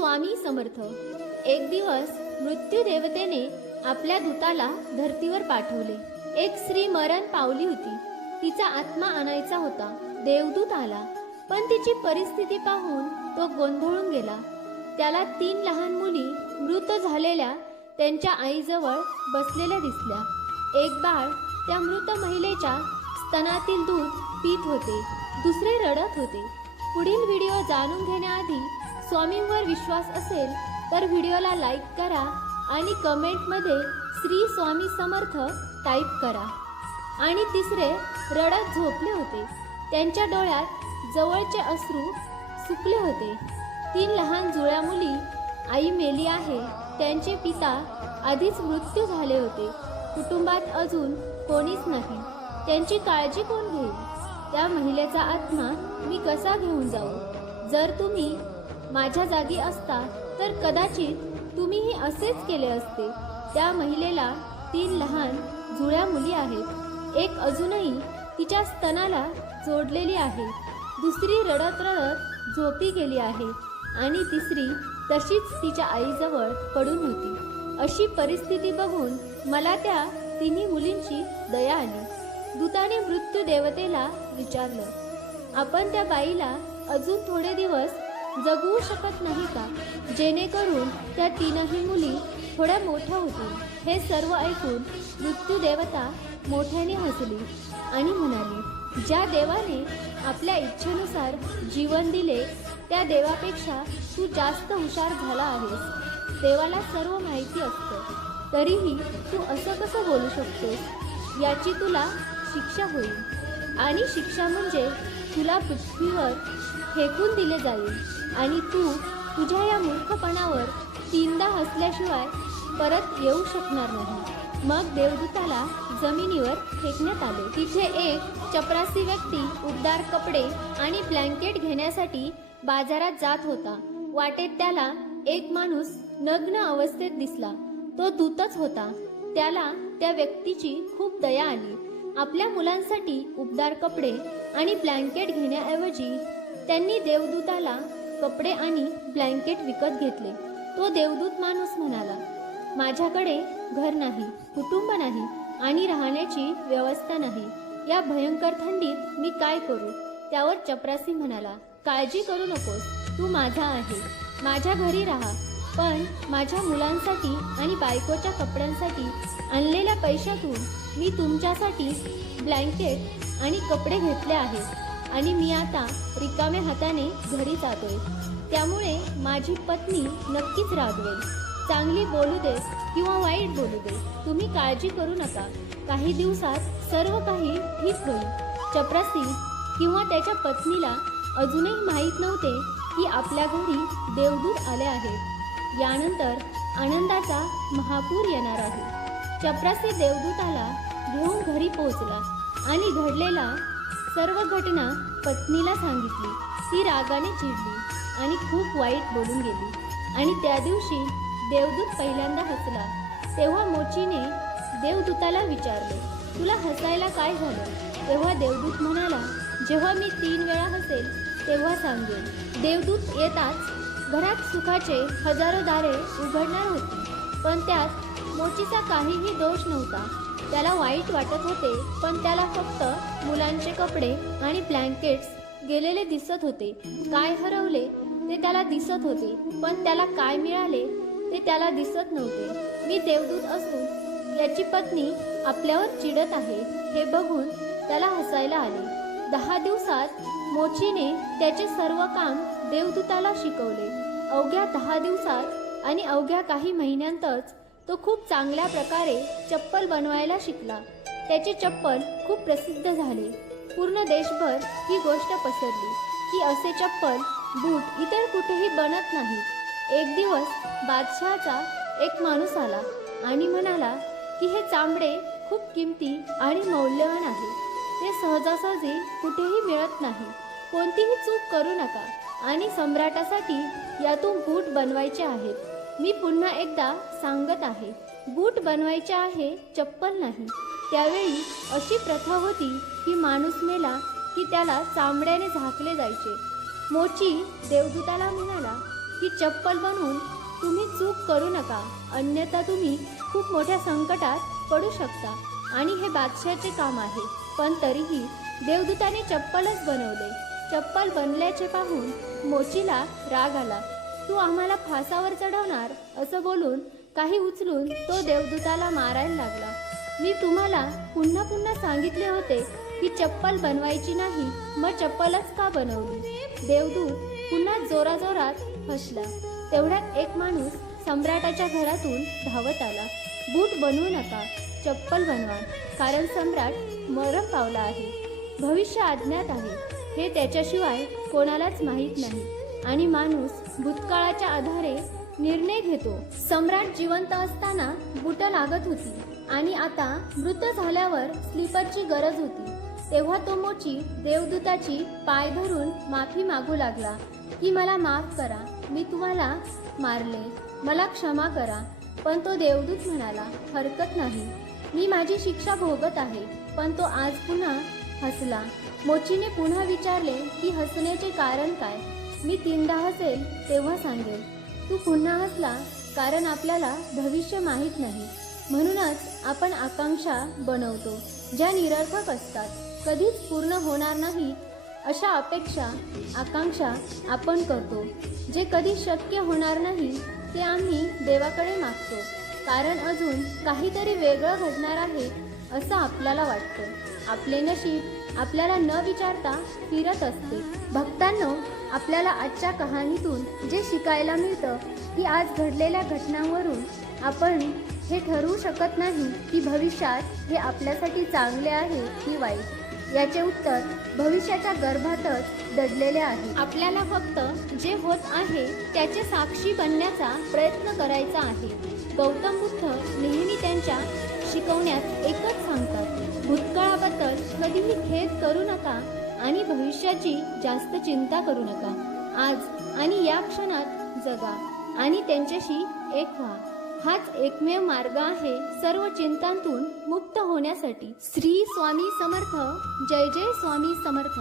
स्वामी समर्थ। एक दिवस मृत्यू देवतेने आपल्या दूताला धर्तीवर पाठवले। एक स्त्री मरण पावली होती, तिचा आत्मा आणायचा होता। देवदूत आला, पण तिची परिस्थिती पाहून तो गोंधळून गेला। त्याला 3 लहान मुली मृत झालेल्या त्यांच्या आईजवळ बसलेल्या दिसल्या। एक बाळ त्या मृत महिलेच्या स्तनातील दूध पीत होते, दुसरे रडत होते। पुढील व्हिडिओ जाणून घेण्याआधी स्वामींवर विश्वास असेल तर व्हिडिओला लाईक करा आणि कमेंटमध्ये श्री स्वामी समर्थ टाईप करा। आणि तिसरे रडत झोपले होते, त्यांच्या डोळ्यात जवळचे अश्रू सुकले होते। 3 लहान जुळ्या मुली, आई मेली आहे, त्यांचे पिता आधीच मृत्यू झाले होते, कुटुंबात अजून कोणीच नाही, त्यांची काळजी कोण घेईल? त्या महिलेचा आत्मा मी कसा घेऊन जाऊ? जर तुम्ही माझ्या जागी असता तर कदाचित तुम्हीही असेच केले असते। त्या महिलेला 3 लहान जुळ्या मुली आहेत, एक अजूनही तिच्या स्तनाला जोडलेली आहे, दुसरी रडत रडत झोपी गेली आहे आणि तिसरी तशीच तिच्या आईजवळ पडून होती। अशी परिस्थिती बघून मला त्या 3 मुलींची दया आली। दूताने मृत्यू देवतेला विचारलं, आपण त्या बाईला अजून थोडे दिवस जगवू शकत नाही का, जेणेकरून त्या 3ही मुली थोड्या मोठ्या होतील? हे सर्व ऐकून मृत्यू देवता मोठ्याने हसली आणि म्हणाली, ज्या देवाने आपल्या इच्छेनुसार जीवन दिले त्या देवापेक्षा तू जास्त हुशार झाला आहेस। देवाला सर्व माहिती असतं, तरीही तू असं कसं बोलू शकतोस? याची तुला शिक्षा होईल, आणि शिक्षा म्हणजे तुला पृथ्वीवर फेकून दिले जाईल आणि तू तुझ्या या मूर्खपणावर 3दा हसल्याशिवाय परत येऊ शकणार नाही। मग देवदूताला जमिनीवर फेकण्यात आले। तिथे एक चपरासी व्यक्ती उबदार कपडे आणि ब्लँकेट घेण्यासाठी बाजारात जात होता। वाटेत त्याला एक माणूस नग्न अवस्थेत दिसला, तो दूतच होता। त्याला त्या व्यक्तीची खूप दया आली। आपल्या मुलांसाठी उबदार कपडे आणि ब्लँकेट घेण्याऐवजी त्यांनी देवदूताला कपडे आणि ब्लँकेट विकत घेतले। तो देवदूत माणूस म्हणाला, माझ्याकडे घर नाही, कुटुंब नाही आणि राहण्याची व्यवस्था नाही, या भयंकर थंडीत मी काय करू? त्यावर चपरासी म्हणाला, काळजी करू नकोस, तू माझा आहे, माझ्या घरी राहा, पण माझ्या मुलांसाठी आणि बायकोच्या कपड्यांसाठी आणलेल्या पैशातून मी तुमच्यासाठी ब्लँकेट आणि कपडे घेतले आहेत आणि मी आता रिकाम्या हाताने घरी जातोय, त्यामुळे माझी पत्नी नक्कीच रागवेल। चांगली बोलू दे किंवा वाईट बोलू दे, तुम्ही काळजी करू नका, काही दिवसात सर्व काही ठीक होईल। चपरासी किंवा त्याच्या पत्नीला अजूनही माहीत नव्हते की आपल्या घरी देवदूत आले आहेत। यानंतर आनंदाचा महापूर येणार आहे। चपरासी देवदूताला घेऊन घरी पोहोचला आणि घडलेला सर्व घटना पत्नीला सांगितली। ती रागाने चिडली आणि खूप वाईट बोलून गेली आणि त्या दिवशी देवदूत पहिल्यांदा हसला। तेव्हा मोचीने देवदूताला विचारले, तुला हसायला काय झालं? तेव्हा देवदूत म्हणाला, जेव्हा मी 3 वेळा हसेल तेव्हा सांगेन। देवदूत येताच घरात सुखाचे हजारो दारे उघडणार होती, पण त्यात मोचीचा काहीही दोष नव्हता। त्याला वाईट वाटत होते, पण त्याला फक्त मुलांचे कपडे आणि ब्लँकेट्स गेलेले दिसत होते। काय हरवले ते त्याला दिसत होते, पण त्याला काय मिळाले ते त्याला दिसत नव्हते। मी देवदूत असून याची पत्नी आपल्यावर चिडत आहे हे बघून त्याला हसायला आले। 10 दिवसात मोचीने त्याचे सर्व काम देवदूताला शिकवले। अवघ्या 10 दिवसात आणि अवघ्या काही महिन्यांतच तो खूप चांगल्या प्रकारे चप्पल बनवायला शिकला। त्याची चप्पल खूप प्रसिद्ध झाले। पूर्ण देशभर ही गोष्ट पसरली की असे चप्पल, बूट इतर कुठेही बनत नाहीत। एक दिवस बादशहाचा एक माणूस आला आणि म्हणाला की हे चामडे खूप किमती आणि मौल्यवान आहे, ते सहजासहजी कुठेही मिळत नाही, कोणतीही चूक करू नका आणि सम्राटासाठी यातून बूट बनवायचे आहेत। मी पुन्हा एकदा सांगत आहे, बूट बनवायचे आहे, चप्पल नाही। त्यावेळी अशी प्रथा होती की माणूस मेला की त्याला चामड्याने झाकले जायचे। मोची देवदूताला म्हणाला की चप्पल बनवून तुम्ही चूक करू नका, अन्यथा तुम्ही खूप मोठ्या संकटात पडू शकता आणि हे बादशाहचे काम आहे. पण तरीही देवदूताने चप्पलच बनवले. चप्पल बनल्याचे पाहून मोचीला राग आला. तू आम्हाला फासावर चढवणार असं बोलून काही उचलून तो देवदूताला मारायला लागला. मी तुम्हाला पुन्हा पुन्हा सांगितले होते की चप्पल बनवायची नाही, मग चप्पलच का बनवली? देवदूत पुन्हा जोराजोरात हसला. तेवढ्यात एक माणूस सम्राटाच्या घरातून धावत आला. बूट बनवू नका, चप्पल बनवा, कारण सम्राट मरण पावला आहे. भविष्य अज्ञात आहे, हे त्याच्याशिवाय कोणालाच माहीत नाही आणि माणूस भूतकाळाच्या आधारे निर्णय घेतो. सम्राट जिवंत असताना बूट लागत होती आणि आता मृत झाल्यावर स्लीपरची गरज होती. तेव्हा तो मोची देवदूताची पाय धरून माफी मागू लागला की मला माफ करा, मी तुम्हाला मारले, मला क्षमा करा. पण तो देवदूत म्हणाला, हरकत नाही, मी माझी शिक्षा भोगत आहे. पण तो आज पुन्हा हसला. मोचीने पुन्हा विचारले की हसण्याचे कारण काय? मी 3दा हसेल तेव्हा सांगेल. तू पुन्हा हसला कारण आपल्याला भविष्य माहीत नाही, म्हणूनच आपण आकांक्षा बनवतो ज्या निरर्थक असतात, कधीच पूर्ण होणार नाही. अशा अपेक्षा, आकांक्षा आपण करतो. जे कधी शक्य होणार नाही ते आम्ही देवाकडे मागतो, कारण अजून काहीतरी वेगळं घडणार आहे असं आपल्याला वाटतं. आपले नशीब आपल्याला न विचारता फिरत असते. भक्तांनो, आपल्याला आजच्या कहाणीतून जे शिकायला मिळतं की आज घडलेल्या घटनांवरून आपण हे ठरवू शकत नाही की भविष्यात हे आपल्यासाठी चांगले आहे की वाईट. याचे उत्तर भविष्याच्या गर्भातच दडलेले आहे. आपल्याला फक्त जे होत आहे त्याचे साक्षी बनण्याचा प्रयत्न करायचा आहे. गौतम बुद्ध नेहमी त्यांच्या शिकवण्यात एकच सांगतात, भूतकाळाबद्दल कधीही खेद करू नका आणि भविष्याची जास्त चिंता करू नका. आज आणि या क्षणात जगा आणि त्यांच्याशी एक व्हा. हाच एकमेव मार्ग आहे सर्व चिंतांतून मुक्त होण्यासाठी. श्री स्वामी समर्थ. जय जय स्वामी समर्थ.